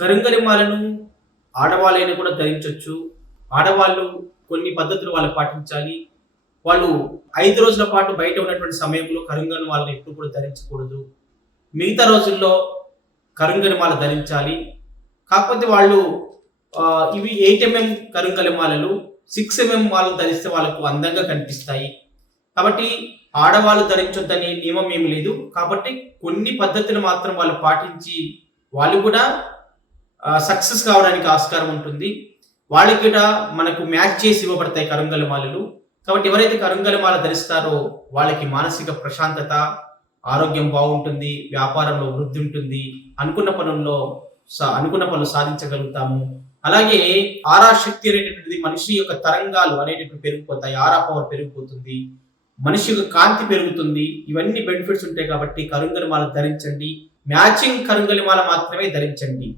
కరుంగలిమాలను ఆడవాళ్ళైనా కూడా ధరించవచ్చు ఆడవాళ్ళు కొన్ని పద్ధతులు వాళ్ళు పాటించాలి. వాళ్ళు ఐదు రోజుల పాటు బయట ఉన్నటువంటి సమయంలో కరుంగని వాళ్ళని ఎప్పుడు కూడా ధరించకూడదు. మిగతా రోజుల్లో కరుంగని మాల ధరించాలి. కాకపోతే వాళ్ళు ఇవి ఎయిట్ ఎంఎం కరుంగలి మాలలు సిక్స్ ఎంఎం మాలలు ధరిస్తే వాళ్ళకు అందంగా కనిపిస్తాయి. కాబట్టి ఆడవాళ్ళు ధరించొద్దని నియమం ఏమి లేదు. కాబట్టి కొన్ని పద్ధతులు మాత్రం వాళ్ళు పాటించి వాళ్ళు కూడా సక్సెస్ కావడానికి ఆస్కారం ఉంటుంది. వాళ్ళకి కూడా మనకు మ్యాచ్ చేసి ఇవ్వబడతాయి కరుంగలమాలలు. కాబట్టి ఎవరైతే కరుంగలమాల ధరిస్తారో వాళ్ళకి మానసిక ప్రశాంతత ఆరోగ్యం బాగుంటుంది వ్యాపారంలో వృద్ధి ఉంటుంది అనుకున్న పనుల్లో సా- అనుకున్న పనులు సాధించగలుగుతాము. అలాగే ఆరా శక్తి అనేటటువంటిది మనిషి యొక్క తరంగాలు అనేటటువంటి పెరిగిపోతాయి. ఆరా పవర్ పెరిగిపోతుంది. మనిషి యొక్క కాంతి పెరుగుతుంది. ఇవన్నీ బెనిఫిట్స్ ఉంటాయి కాబట్టి కరుంగలిమాల ధరించండి. మ్యాచింగ్ కరుంగలిమాల మాత్రమే ధరించండి.